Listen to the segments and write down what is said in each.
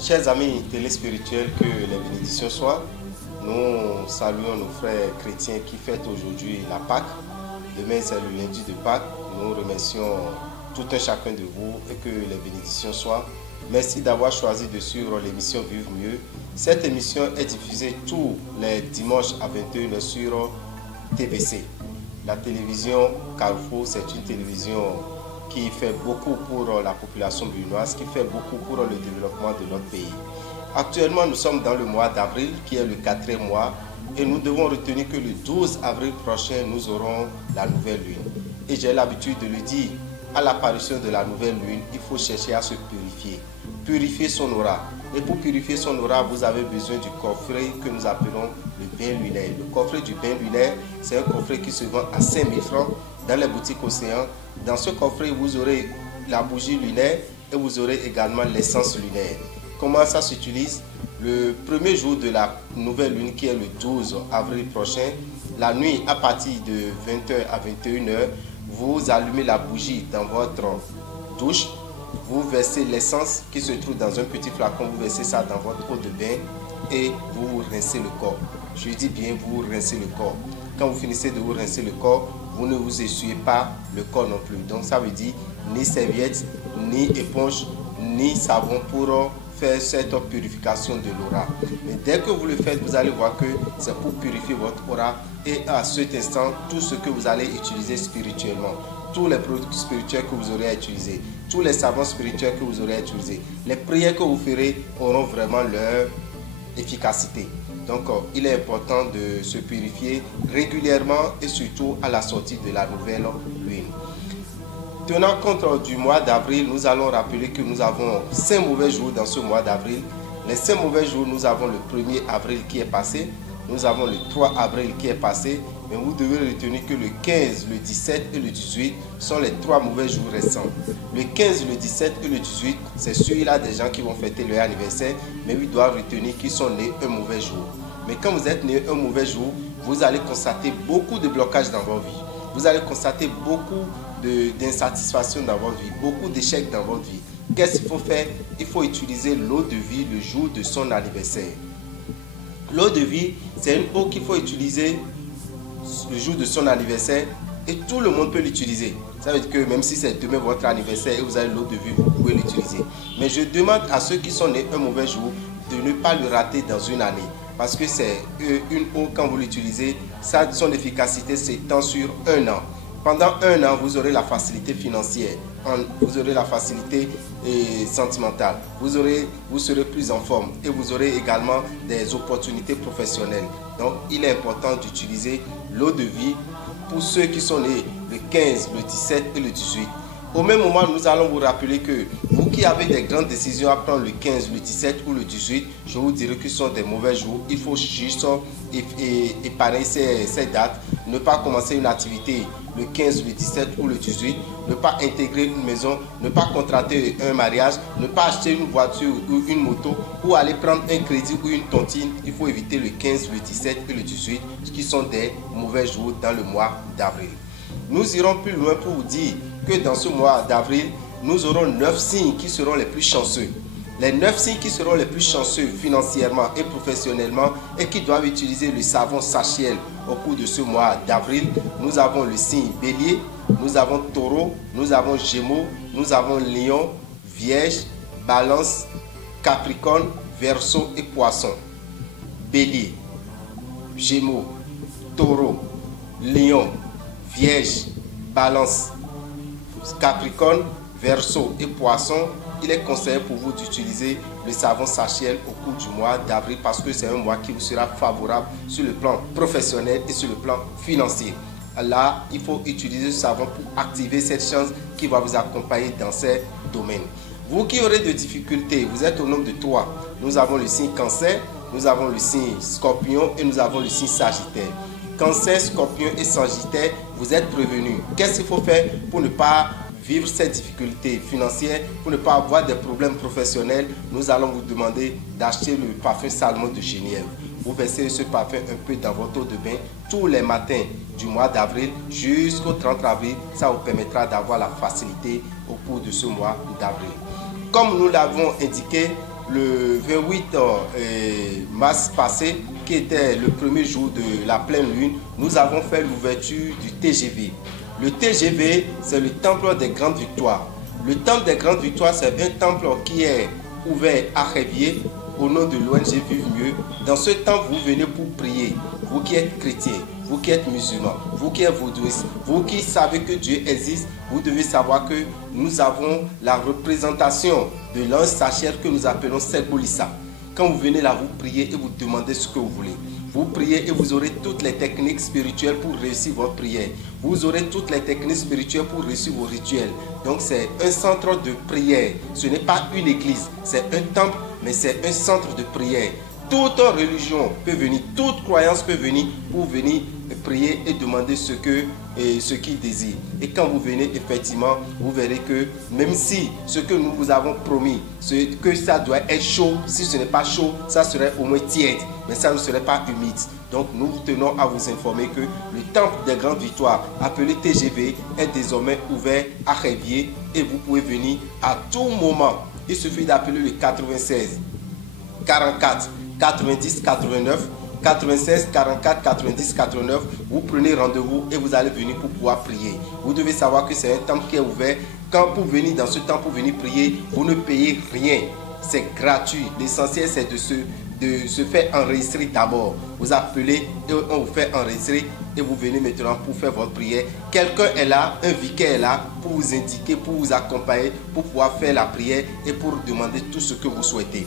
Chers amis téléspirituels, que les bénédictions soient. Nous saluons nos frères chrétiens qui fêtent aujourd'hui la Pâque. Demain c'est le lundi de Pâques. Nous remercions tout un chacun de vous et que les bénédictions soient. Merci d'avoir choisi de suivre l'émission Vivre Mieux. Cette émission est diffusée tous les dimanches à 21h sur TVC. La télévision Carrefour, c'est une télévision qui fait beaucoup pour la population béninoise, qui fait beaucoup pour le développement de notre pays. Actuellement, nous sommes dans le mois d'avril, qui est le 4e mois, et nous devons retenir que le 12 avril prochain, nous aurons la nouvelle lune. Et j'ai l'habitude de le dire, à l'apparition de la nouvelle lune, il faut chercher à se purifier. Purifier son aura. Et pour purifier son aura, vous avez besoin du coffret que nous appelons le bain lunaire. Le coffret du bain lunaire, c'est un coffret qui se vend à 5 000 francs dans les boutiques Océan. Dans ce coffret, vous aurez la bougie lunaire et vous aurez également l'essence lunaire. Comment ça s'utilise? Le premier jour de la nouvelle lune, qui est le 12 avril prochain, la nuit à partir de 20h à 21h, vous allumez la bougie dans votre douche, vous versez l'essence qui se trouve dans un petit flacon, vous versez ça dans votre eau de bain et vous rincez le corps. Je dis bien, vous rincez le corps. Quand vous finissez de vous rincer le corps, vous ne vous essuyez pas le corps non plus. Donc ça veut dire ni serviette, ni éponge, ni savon pour faire cette purification de l'aura. Mais dès que vous le faites, vous allez voir que c'est pour purifier votre aura et à cet instant, tout ce que vous allez utiliser spirituellement, tous les produits spirituels que vous aurez à utiliser, tous les savons spirituels que vous aurez à utiliser, les prières que vous ferez auront vraiment leur efficacité. Donc, il est important de se purifier régulièrement et surtout à la sortie de la nouvelle lune. Tenant compte du mois d'avril, nous allons rappeler que nous avons 5 mauvais jours dans ce mois d'avril. Les 5 mauvais jours, nous avons le 1er avril qui est passé, nous avons le 3 avril qui est passé, mais vous devez retenir que le 15, le 17 et le 18 sont les 3 mauvais jours récents. Le 15, le 17 et le 18, c'est celui-là des gens qui vont fêter leur anniversaire, mais ils doivent retenir qu'ils sont nés un mauvais jour. Mais quand vous êtes né un mauvais jour, vous allez constater beaucoup de blocages dans votre vie. Vous allez constater beaucoup d'insatisfaction dans votre vie, beaucoup d'échecs dans votre vie. Qu'est-ce qu'il faut faire? Il faut utiliser l'eau de vie le jour de son anniversaire. L'eau de vie, c'est une eau qu'il faut utiliser le jour de son anniversaire et tout le monde peut l'utiliser. Ça veut dire que même si c'est demain votre anniversaire et vous avez l'eau de vie, vous pouvez l'utiliser. Mais je demande à ceux qui sont nés un mauvais jour de ne pas le rater dans une année. Parce que c'est une eau, quand vous l'utilisez, son efficacité s'étend sur 1 an. Pendant 1 an, vous aurez la facilité financière, vous aurez la facilité sentimentale, vous serez plus en forme et vous aurez également des opportunités professionnelles. Donc, il est important d'utiliser l'eau de vie pour ceux qui sont nés le 15, le 17 et le 18. Au même moment, nous allons vous rappeler que vous qui avez des grandes décisions à prendre le 15, le 17 ou le 18, je vous dirai que ce sont des mauvais jours. Il faut juste épargner ces dates, ne pas commencer une activité le 15, le 17 ou le 18, ne pas intégrer une maison, ne pas contracter un mariage, ne pas acheter une voiture ou une moto ou aller prendre un crédit ou une tontine. Il faut éviter le 15, le 17 et le 18 qui sont des mauvais jours dans le mois d'avril. Nous irons plus loin pour vous dire que dans ce mois d'avril, nous aurons 9 signes qui seront les plus chanceux. Les 9 signes qui seront les plus chanceux financièrement et professionnellement et qui doivent utiliser le savon Sachiel au cours de ce mois d'avril, nous avons le signe Bélier, nous avons Taureau, nous avons Gémeaux, nous avons Lion, Vierge, Balance, Capricorne, Verseau et Poisson. Bélier, Gémeaux, Taureau, Lion, Vierge, Balance, Capricorne, Verseau et Poisson. Il est conseillé pour vous d'utiliser le savon Sachiel au cours du mois d'avril parce que c'est un mois qui vous sera favorable sur le plan professionnel et sur le plan financier. Là, il faut utiliser ce savon pour activer cette chance qui va vous accompagner dans ces domaines. Vous qui aurez des difficultés, vous êtes au nombre de 3. Nous avons le signe Cancer, nous avons le signe Scorpion et nous avons le signe Sagittaire. Cancer, Scorpion et Sagittaire, vous êtes prévenus. Qu'est-ce qu'il faut faire pour ne pas vivre ces difficultés financières, pour ne pas avoir des problèmes professionnels? Nous allons vous demander d'acheter le parfum Salmon de Genièvre. vous versez ce parfum un peu dans votre eau de bain tous les matins du mois d'avril jusqu'au 30 avril. Ça vous permettra d'avoir la facilité au cours de ce mois d'avril. Comme nous l'avons indiqué, le 28 mars passé, qui était le premier jour de la pleine lune, nous avons fait l'ouverture du TGV. Le TGV, c'est le Temple des Grandes Victoires. Le Temple des Grandes Victoires, c'est un temple qui est ouvert à Révier au nom de l'ONG Vive Mieux. Dans ce temple, vous venez pour prier. Vous qui êtes chrétiens, vous qui êtes musulmans, vous qui êtes vaudouistes, vous qui savez que Dieu existe, vous devez savoir que nous avons la représentation de l'ange Sachiel que nous appelons Serbolissa. Quand vous venez là, vous priez et vous demandez ce que vous voulez. Vous priez et vous aurez toutes les techniques spirituelles pour réussir votre prière. Vous aurez toutes les techniques spirituelles pour réussir vos rituels. Donc c'est un centre de prière. Ce n'est pas une église, c'est un temple, mais c'est un centre de prière. Toute religion peut venir, toute croyance peut venir pour venir prier et demander ce qu'il désire. Et quand vous venez, effectivement, vous verrez que même si ce que nous vous avons promis, que ça doit être chaud, si ce n'est pas chaud, ça serait au moins tiède, mais ça ne serait pas humide. Donc nous tenons à vous informer que le Temple des Grandes Victoires, appelé TGV, est désormais ouvert à Révier et vous pouvez venir à tout moment. Il suffit d'appeler le 96 44 90 89 96 44 90 89. Vous prenez rendez-vous et vous allez venir pour pouvoir prier. Vous devez savoir que c'est un temple qui est ouvert. Quand vous venez dans ce temple pour venir prier, vous ne payez rien. C'est gratuit. L'essentiel, c'est de se faire enregistrer d'abord. Vous appelez et on vous fait enregistrer et vous venez maintenant pour faire votre prière. Quelqu'un est là, un vicaire est là pour vous indiquer, pour vous accompagner, pour pouvoir faire la prière et pour demander tout ce que vous souhaitez.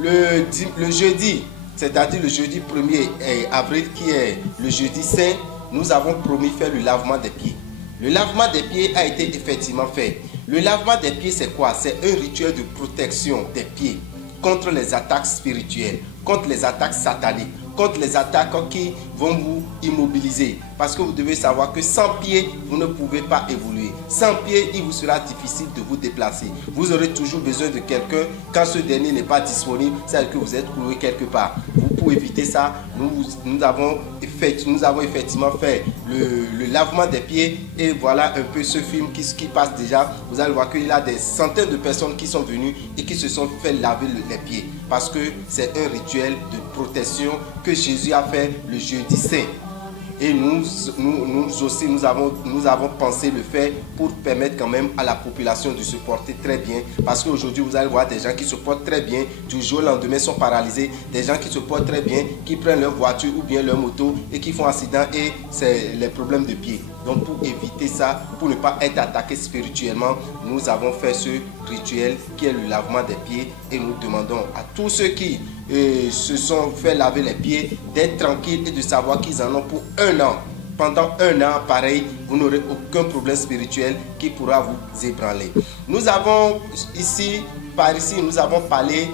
Le jeudi, c'est-à-dire le jeudi 1er avril qui est le jeudi saint, nous avons promis faire le lavement des pieds. Le lavement des pieds a été effectivement fait. Le lavement des pieds, c'est quoi? C'est un rituel de protection des pieds contre les attaques spirituelles, contre les attaques sataniques, contre les attaques qui vont vous immobiliser. Parce que vous devez savoir que sans pied, vous ne pouvez pas évoluer. Sans pied, il vous sera difficile de vous déplacer. Vous aurez toujours besoin de quelqu'un. Quand ce dernier n'est pas disponible, c'est que vous êtes cloué quelque part. Pour éviter ça, nous avons effectivement fait le lavement des pieds. Et voilà un peu ce film qui passe déjà. Vous allez voir qu'il y a des centaines de personnes qui sont venues et qui se sont fait laver les pieds. Parce que c'est un rituel de protection que Jésus a fait le jeudi saint. Et nous aussi, nous avons pensé le faire pour permettre quand même à la population de se porter très bien. Parce qu'aujourd'hui, vous allez voir des gens qui se portent très bien, du jour au lendemain sont paralysés. Des gens qui se portent très bien, qui prennent leur voiture ou bien leur moto et qui font accident et c'est les problèmes de pied. Donc pour éviter ça, pour ne pas être attaqué spirituellement, nous avons fait ce rituel qui est le lavement des pieds. Et nous demandons à tous ceux qui se sont fait laver les pieds d'être tranquilles et de savoir qu'ils en ont pour un an. Pendant un an, pareil, vous n'aurez aucun problème spirituel qui pourra vous ébranler. Nous avons ici, nous avons parlé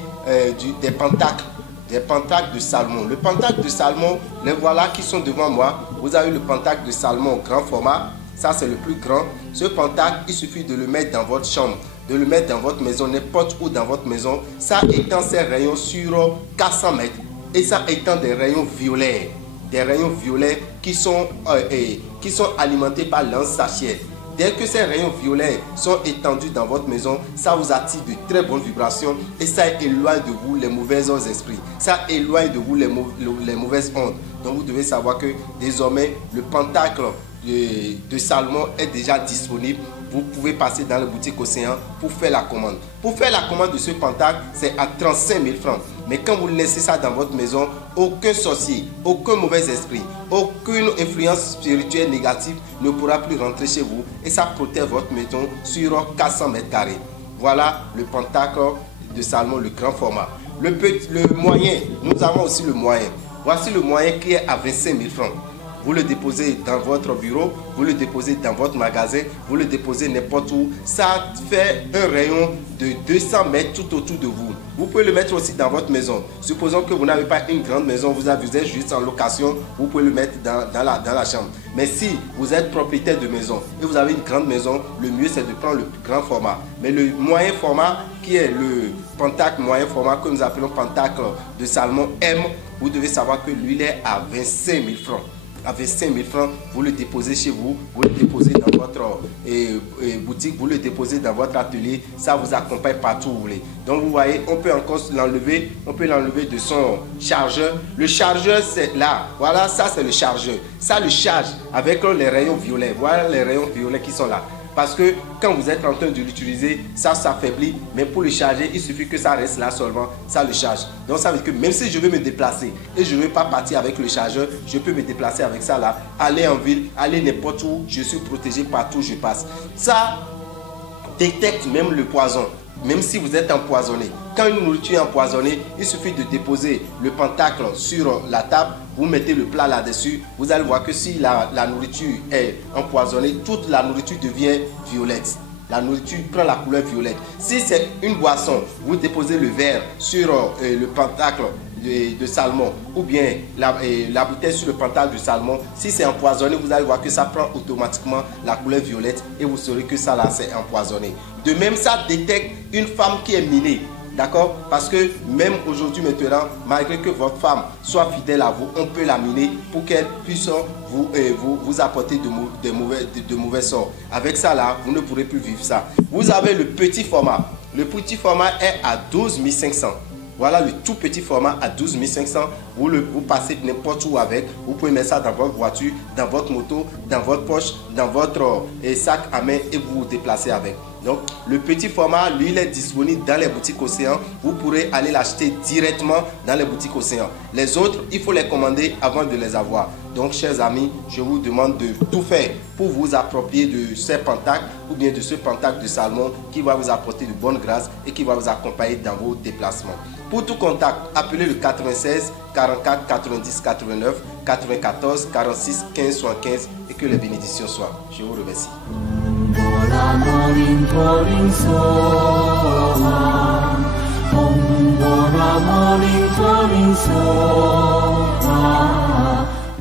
des pentacles. Des pentacles de Salomon. Le pentacle de Salomon, les voilà qui sont devant moi. Vous avez le pentacle de Salomon grand format. Ça, c'est le plus grand. Ce pentacle, il suffit de le mettre dans votre chambre, de le mettre dans votre maison, n'importe où dans votre maison. Ça étend ses rayons sur 400 mètres. Et ça étend des rayons violets. Des rayons violets qui sont alimentés par l'ange Sachiel. Dès que ces rayons violets sont étendus dans votre maison, ça vous attire de très bonnes vibrations et ça éloigne de vous les mauvais esprits. Ça éloigne de vous les mauvaises ondes. Donc vous devez savoir que désormais le pentacle de Salomon est déjà disponible. Vous pouvez passer dans la boutique Océan pour faire la commande. Pour faire la commande de ce pentacle, c'est à 35 000 francs. Mais quand vous laissez ça dans votre maison, aucun sorcier, aucun mauvais esprit, aucune influence spirituelle négative ne pourra plus rentrer chez vous. Et ça protège votre maison sur 400 mètres carrés. Voilà le pentacle de Salomon, le grand format. Le moyen, nous avons aussi le moyen. Voici le moyen qui est à 25 000 francs. vous le déposez dans votre bureau, vous le déposez dans votre magasin, vous le déposez n'importe où. Ça fait un rayon de 200 mètres tout autour de vous. Vous pouvez le mettre aussi dans votre maison. Supposons que vous n'avez pas une grande maison, vous êtes juste en location, vous pouvez le mettre dans la chambre. Mais si vous êtes propriétaire de maison et vous avez une grande maison, le mieux c'est de prendre le plus grand format. Mais le moyen format, qui est le Pentacle moyen format que nous appelons Pentacle de Salomon M, vous devez savoir que lui il est à 25 000 francs. À 25 000 francs, vous le déposez chez vous, vous le déposez dans votre boutique, vous le déposez dans votre atelier, ça vous accompagne partout où vous voulez. Donc vous voyez, on peut encore l'enlever, de son chargeur. Le chargeur c'est là, voilà, ça c'est le chargeur. Ça le charge avec les rayons violets, voilà les rayons violets qui sont là. Parce que quand vous êtes en train de l'utiliser, ça s'affaiblit. Mais pour le charger, il suffit que ça reste là seulement. Ça le charge. Donc ça veut dire que même si je veux me déplacer et je ne veux pas partir avec le chargeur, je peux me déplacer avec ça là. Aller en ville, aller n'importe où. Je suis protégé partout où je passe. Ça détecte même le poison. Même si vous êtes empoisonné. Quand une nourriture est empoisonnée, il suffit de déposer le pentacle sur la table. Vous mettez le plat là-dessus. Vous allez voir que si la nourriture est empoisonnée, toute la nourriture devient violette. La nourriture prend la couleur violette. Si c'est une boisson, vous déposez le verre sur le pentacle de Salomon ou bien la bouteille sur le pentacle de Salomon. Si c'est empoisonné, vous allez voir que ça prend automatiquement la couleur violette et vous saurez que ça là c'est empoisonné. De même, ça détecte une femme qui est minée. D'accord? Parce que même aujourd'hui maintenant, malgré que votre femme soit fidèle à vous, on peut la miner pour qu'elle puisse vous apporter de mauvais sorts. Avec ça là, vous ne pourrez plus vivre ça. Vous avez le petit format. Le petit format est à 12 500. Voilà le tout petit format à 12 500. Vous passez n'importe où avec. Vous pouvez mettre ça dans votre voiture, dans votre moto, dans votre poche, dans votre sac à main et vous vous déplacez avec. Donc, le petit format, lui, il est disponible dans les boutiques Océan. Vous pourrez aller l'acheter directement dans les boutiques Océan. Les autres, il faut les commander avant de les avoir. Donc, chers amis, je vous demande de tout faire pour vous approprier de ces pentacles ou bien de ce pentacle de Salomon qui va vous apporter de bonnes grâces et qui va vous accompagner dans vos déplacements. Pour tout contact, appelez le 96 44 90 89 94 46 15 75 et que les bénédictions soient. Je vous remercie.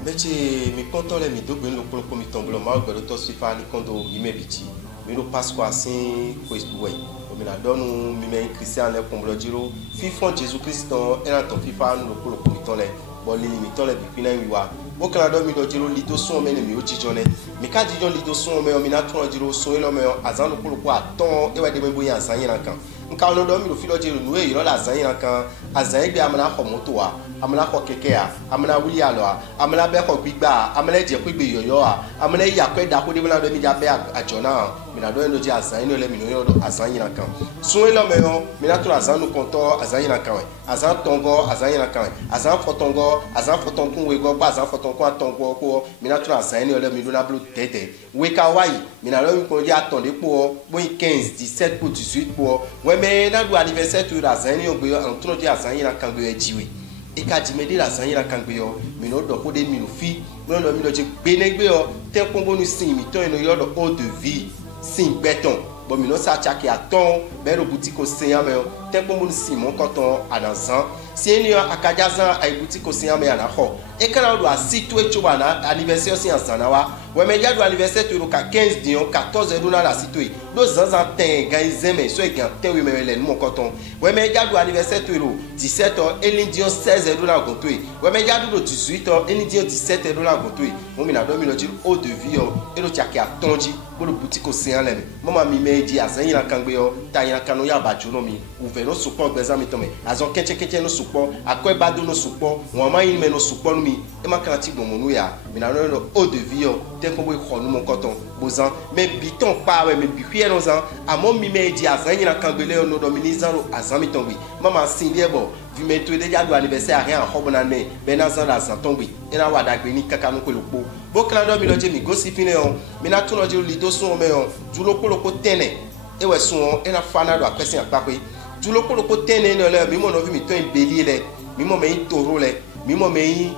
Meche mi konto le mi do gbe lo polo mi tonglo ma gbe to sifa ni kondo mi mebichi mi lo pasco assim Facebook mi na donu mi me Christian le komblo jiro fifon Jesus Christ e na ton fifa no polo mi ton le bo li mi ton le bi pina mi wa o kala do mi do jiro li to so me ne mi o jijone mi ka jijon li to so me o mi na ton jiro so e lo me azan lo polo ko aton e wa de me boyan san yin kan nka no do mi lo fi lo jiro nu e iro la san yin kan azan gbe amana ko moto wa amana ko keke a amana wuli alo a amana be ko gbigba amana je ko gbe yoyo a amana ya ko da ko de bla do mi ja be ajona mi na do no je azan yin le mi no yo azan yin kan so e lo me yo mi na to azan no konto azan yin kan azan tongo azan yin kan azan fotongo azan fotonkun we go gba azan fotonkun atongo ko mi na to azan yin le mi do na blu tete we ka wa yi mi na lo mi ko je atonde po bo 15 17 pour 18 pour we me na do anniversaire to azan yin gbe an to je azan yin kan gbe jiwe e ka jimedi la san yin kan gbe yo mi no do ko de mi no fi mi no mi no je gbe ne gbe yo te ko bonu sin mi to eno yo do eau de vie sin beton bon mi no sa chaki aton be ro boutique Océan me te ko bonu sin mon koton anazan si eni akajazan ai boutique Océan me ana ho e kana do asitu e chuba na anniversaire si ansana wa we me ja do anniversaire to ka 15 dion 14 euro na la situe do zanzan ten gan izeme so e gan ten we me le mon koton we me ja do anniversaire to 17 heures elin dion 16 euro na gontoe we me ja do 18 heures elin dion 17 euro na gontoe mo mi na do mi lo ji eau de vie o e lo chaki atonji bo boutique Océan le mama mi me di azan yin kan gbe yo ta yin kan no ya ba juno mi u ve no support gbeza mi to me azon keche no support akwe ba do no support won ma yin me no support mi e ma kan ti gbon mo ya mi na no eau de vie o te ko bo khonu mon coton bozan me biton pa we me bi hie no zan amo mi me di azan yin kan gbe le no do mi ni zan ro azan mi ton gbe mama sin die bo vi me to de ja do anniversaire rien ho bona me be na zan azan ton gbe e na wa da gbe ni kaka no ko lopo bo kan do mi lo je mi go si fine o mi na tun lo je li do sun o me o ju lopoloko tene e we sun o e na fana do apese apape ju lopoloko tene no le mi mo no vi mi ton ibeli le mi mo me toro le mi mo me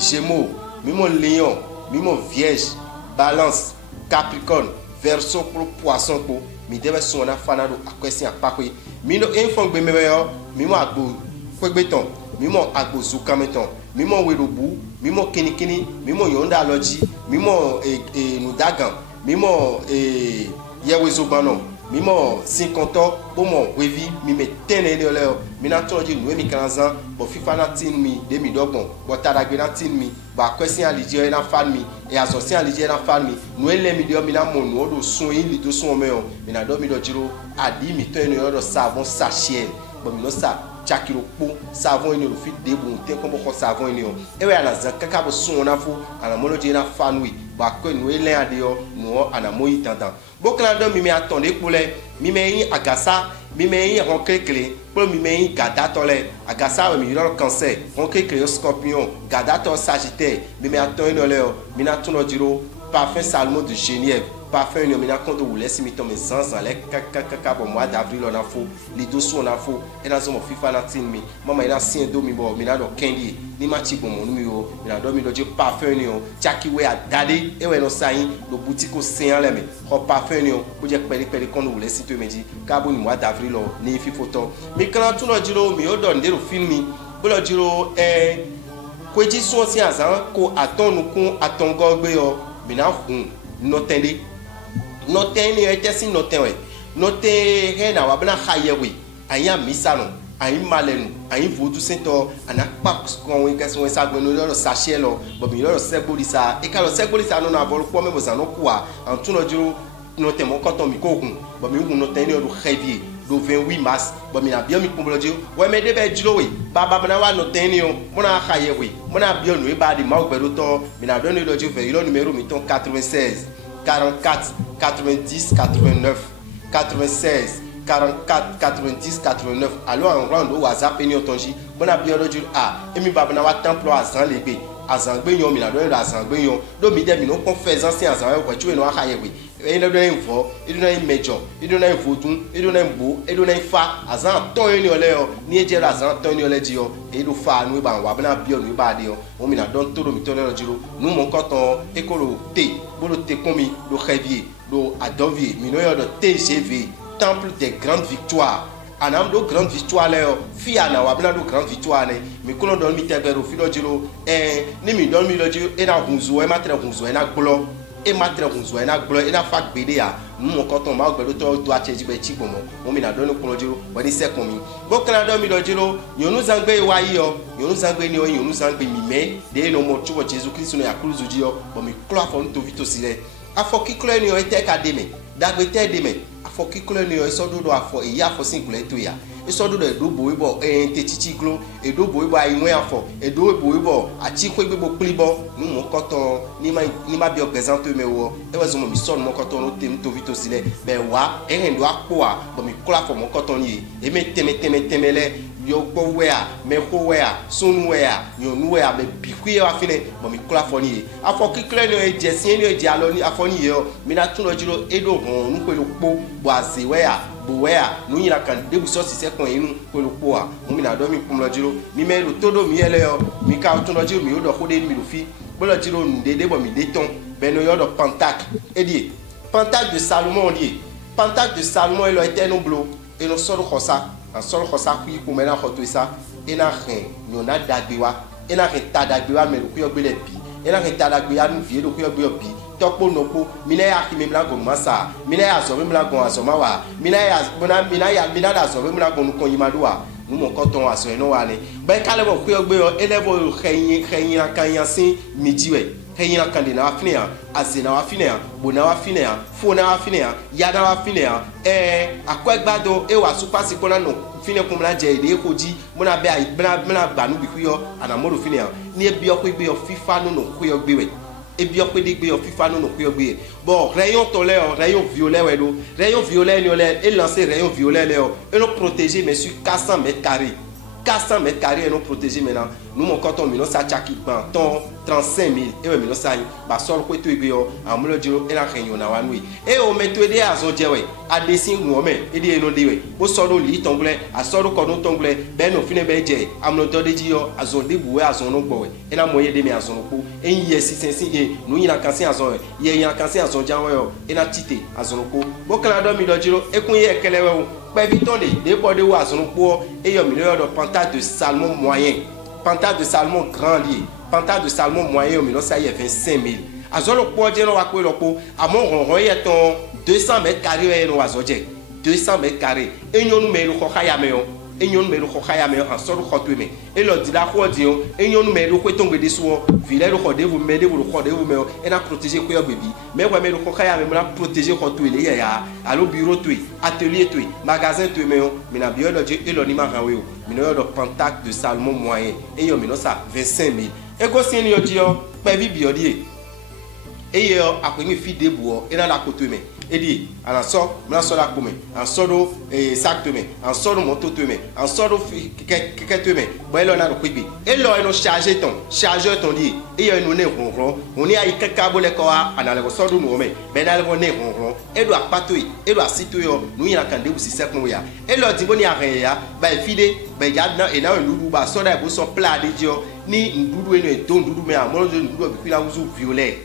jemo mimo lion, mimo vierge, balance, capricorne, verseau pour poisson pour mi deve son na fanado akwesi apakwe mino enfon gbe meyo mimo agbo kwegbeton mimo agbo zukameton mimo werobu mimo kinikini mimo yonda loji mimo nudagan mimo yewezogbano mimo 50 ans bomo wevi mi me tene le leo mi na toji nu mi 15 ans bo fifa na tin mi de mi dogbon bo taragbe na tin mi ba kwesi alije na fan mi e asosi alije na fan mi nu ele mi de mi na mo nu odo sun yin li do sun o me o mi na do mi do jiro adi mi to eno odo savon sachet bo mi no sa chakiro po savon eno fi de bo te ko bo savon eno e we ala zan kaka bo sun na fo ala mo lo je na fan wi ba ko nu ele ade o nu ana mo yi tantan bokla do mi me attendre pour les mi me yin agasa mi me yin ronkekle pour mi me yin gadatole agasa mi yoro cancer ronkekle scorpion gadato sagittaire mi me attendre no le mi na tuno jiro parfum salmo de Genève parfum no mi na kondo wule si mi to me sans le kaka bon mois d'avril on a fo les dossiers on a fo et dans mon fifa na tin mi mama ina sin do mi bo mi na do kendi ni ma chi bon mo mi o mi na do mi do je parfum ni o chaki we adade e we no sayin do boutique o sen le mi o parfum ni o ko je peli kondo wule si to meji ka bo ni mois d'avril o ni fi photo mi kan tu no jiro mi o do ndero filmi bo lo jiro kweji so si azan ko aton nu kun aton gogbe o mi na hun no tende noten ni etesi noten we noten he na wa bana hayewe anya misano ayin malenu ayin vodu sento ana pa kon we kesi we sagbe no lo sachet lo bo mi lo segbolisa e ka lo segbolisa no na bolu po me bozano kwa antu no jiro noten mo koton mi ko kun bo mi hun noten ni o heavy do 28 mars bo mi na bio mi kumbolo jiro we me de be jiro we baba bana wa noten ni o mo na hayewe mo na bio no e ba di ma ogbedo to mi na do ni lo jiro ve ilo numéro mi ton 96 44 90 89 96 44 90 89 alors en rando WhatsApp ni otonji bona biology emi baba na wa temple azan legbe azan gbe yon mi na do azan gbe yon do mi de mi no confess ancien azan we tu no akayewe e no do info e do na major e do na infotun e do na mbo e do na fa azan ton ni ole o ni eje azan ton ni ole ji o e do fa nu ba wa bana bio nu ba de o o mi na don todo mi to le jiro nu mo koton e ko lo te bolo te komi do xavier do adovier mi no yo do TGV temple des grandes victoires anam do grande victoire le fi ana wa bana do grande victoire ne mi ko don mi tebero fi do jiro ni mi don mi lo jiro e na hunzo e ma tre hunzo e na glo e ma tre hunzo e na glo e na fa gbede ya mo koton ma gbedo to do acheji be chi bomo mo mi na don ko lo jiro woni se kon mi bo kana do mi lo jiro yonu zangbe wa yi o yonu zangbe ni o yonu zangbe mi me de no mo chuo Jesus Christ no ya kruzu ji o bo mi klo afon to vito sile afo kiklo ni o ete ka de me dagbe te de me afo kiklo ni o so do afo e ya afo singule to ya so do do bo ibo te chichi glo e do bo ibo ayi wen afo e do bo ibo achi ko igbe bo plibo nu mo koton ni ma bi o presente me wo e wa zo mo mi son mo koton no tem to vito sile be wa e hen do apo a bo mi klo afo mo koton yi e me temele yo gbo wea me ko wea sunu wea yo nu wea be bikwe wa fine bo mi klo afo ni afo kikle ni e jesin ni e je alo ni afo ni yo mi na tun lo jiro e do hon nu pe lo po bo aze wea buwea nu yira kan debu so si se kon inu pelu po a mu mi na do mi kum lo jiro mi me lo todo mi ele yo mi ka tun lo jiro mi o do ko de mi lo fi bo lo jiro nu de bo mi de ton be no yo do pentacle edie pentacle de Salomon lié pentacle de Salomon elo eterno blo e no soro khosa an soro khosa ku ko me na khoto isa e na ren no na dagbewa e na ren ta dagbewa me lo ku yo gbe le bi e na ren ta dagbewa nu vie lo ku yo gbe bi tokpo nopo mina ya kimi mlago masa mina ya zo mlago azoma wa mina da zo mlago nukon yimadua nu mo koton aso eno wa ni be kale bo ku ogbe o elebo khenyin akanyasin mijiwe khenyin akande na afine azena wa fine bona wa fine fo na wa fine ya na wa fine akwegbado e wa super sikona no fine ko mla je ide ko ji mona be ai bna gbanu bi ku yo ana modo fine ni ebi o ku igbe o fifa no ku yo gbewe ebi o pe de gbe o fifa no ku yo gbe bon rayon tolé rayon violet we do rayon violet ni ole et lancer rayon violet le et nous protéger mais sur 400 mètres carrés 400 mètres carrés et nous protéger maintenant nous mon coton mi no sa chaki ban ton 35 000 et oui mais ça ba sort ko to ebe yo amulo jiro e la renyo na wanwe e o meto de azon jewe adesin wo me e de no dewe bo soro li tongle a soro ko no tongle be no fine be je amulo to de ji yo azon de buwe azon no gbowe e na moye de me azon ko e yi sisensi e no yin akansi azon ye yin akansi azon janwo yo e na tite azon ko bo kala do mi do jiro e kun ye kelewe o pe bitonde de bo de wa azon ko e yo mi lo do panta de salmon moyen panta de salmon grand lié panta de salmon moyen au ça y est 25 000 azolo po je no wa ko lopo amon ronron y ton 200 mètres carrés no azoje 200 mètres carrés enyonu me lo khaya me yo enyonu me lo khaya me yo en soro khotu me e lo dila ko di yo enyonu me lo ko tongbe de so vile lo khode vous me de vous khode vous me e na protéger ko yo bebi mais wa me lo khaya me na protéger khotu ile ya alo bureau tu atelier tu magasin tu me yo me na biologie e lo ni ma ranwe yo me no do pantac de salmon moyen e yo me no ça 25 000 ego sin yo di yo pe bi biodie e yo akwemi fi de buo e na la koto me e di ana so me na so la kome an so do sac to me an so do moto to me an so do keke to me bo e lo na do kwibi e lo no charger ton di e yo no ne ronron oni ai kaka bo le ko ana le so do no me be na le ne ronron e do apato e do asito yo no yin kan de bu si sek no ya e lo di bo ni aran ya ba fi de be ya na e na ndudu ba so da bo so pla de dio ni ndudu e no e don ndudu me a mo lo ndudu bi la wuzu violet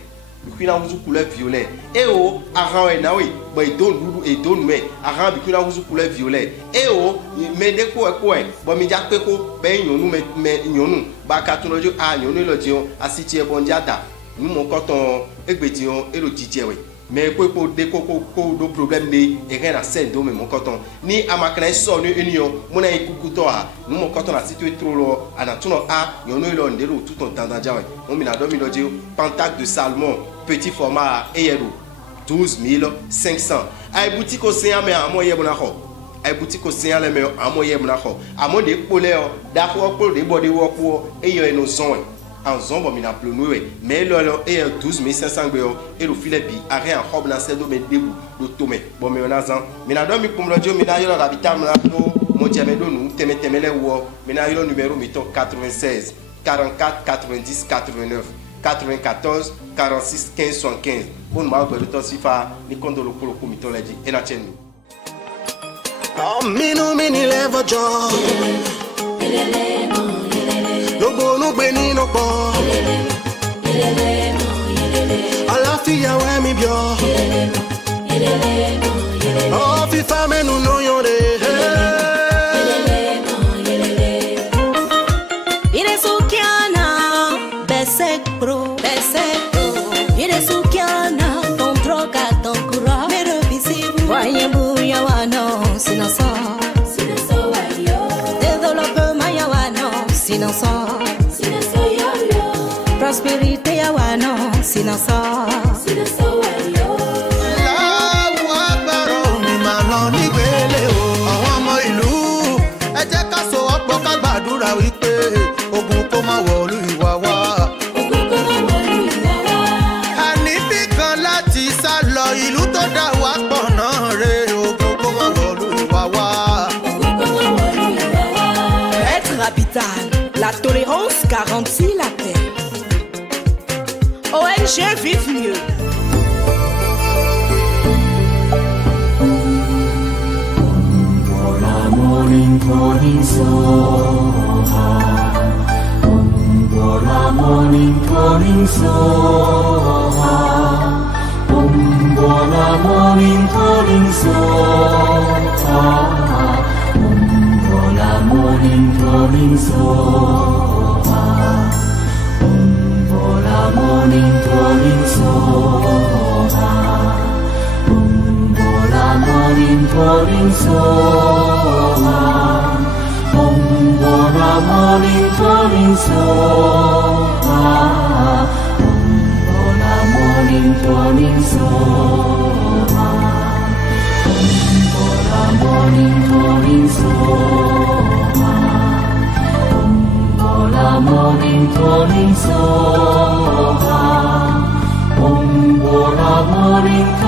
bi la wuzu couleur violet e o aran e na we bo e don ndudu e don me aran bi la wuzu couleur violet e o me de ko e bo mi ja pe ko be nyonu me nyonu ba ka tun lojo a nyonu lo dio asiti e bon jata ni mo koton egbe dio e lo jije we mais ko de ko do problème de e rien à scène do me mon coton ni amakna so ni union mo na ikukuto a ni mo coton na situé trop lo ana tuno a yono lo ndelo tout en tanda jawe on mi na do mi lo dio pantac de salmon petit format e yero 12 500 ay boutique océan mais amo ye bona ho ay boutique océan le mais amo ye bona ho amo de pole o da ko pole de body work o e yo no zon en zombo mi na plonou mais lolo e 12 500 gbe e lo filet bi are en robe na sedo me debu do tome bon me na zan mi na do mi pum lojo mi na yo la bitam na do mo jame do nu temele wo mi na yo numéro mi to 96 44 90 89 94 46 15 75 bon ma do to sifa ni kondo lo kolo mi to leji e na chenu oh mini level job no gbe ni no po àlàáfíà we mi bio oh fi fa menu no yore ire sukiana besek pro ire sukiana ton troca ton kura mero bisibu voye buya wano sinoso wayo développement ya wano sinoso prosperité ya wano sinoso wayo Allahu Akbar mi ma lo ni gbele o àwọn ọmọ ìlú ẹ jẹ́ ká so ọ̀pọ̀ ká gbàdúrà wí pé ogun kó má wọ̀lú ìwà wa àní bí kan láti sá lọ ìlú tó dá wa pọ̀ náà re ogun kó má wọ̀lú ìwà wa être habitant la tolérance garantit la paix ONG Vive Mieux. Morning soha, morning soha, morning soha, morning soha. Morning soha, morning soha, morning soha, morning soha, morning soha, morning soha,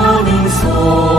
morning soha.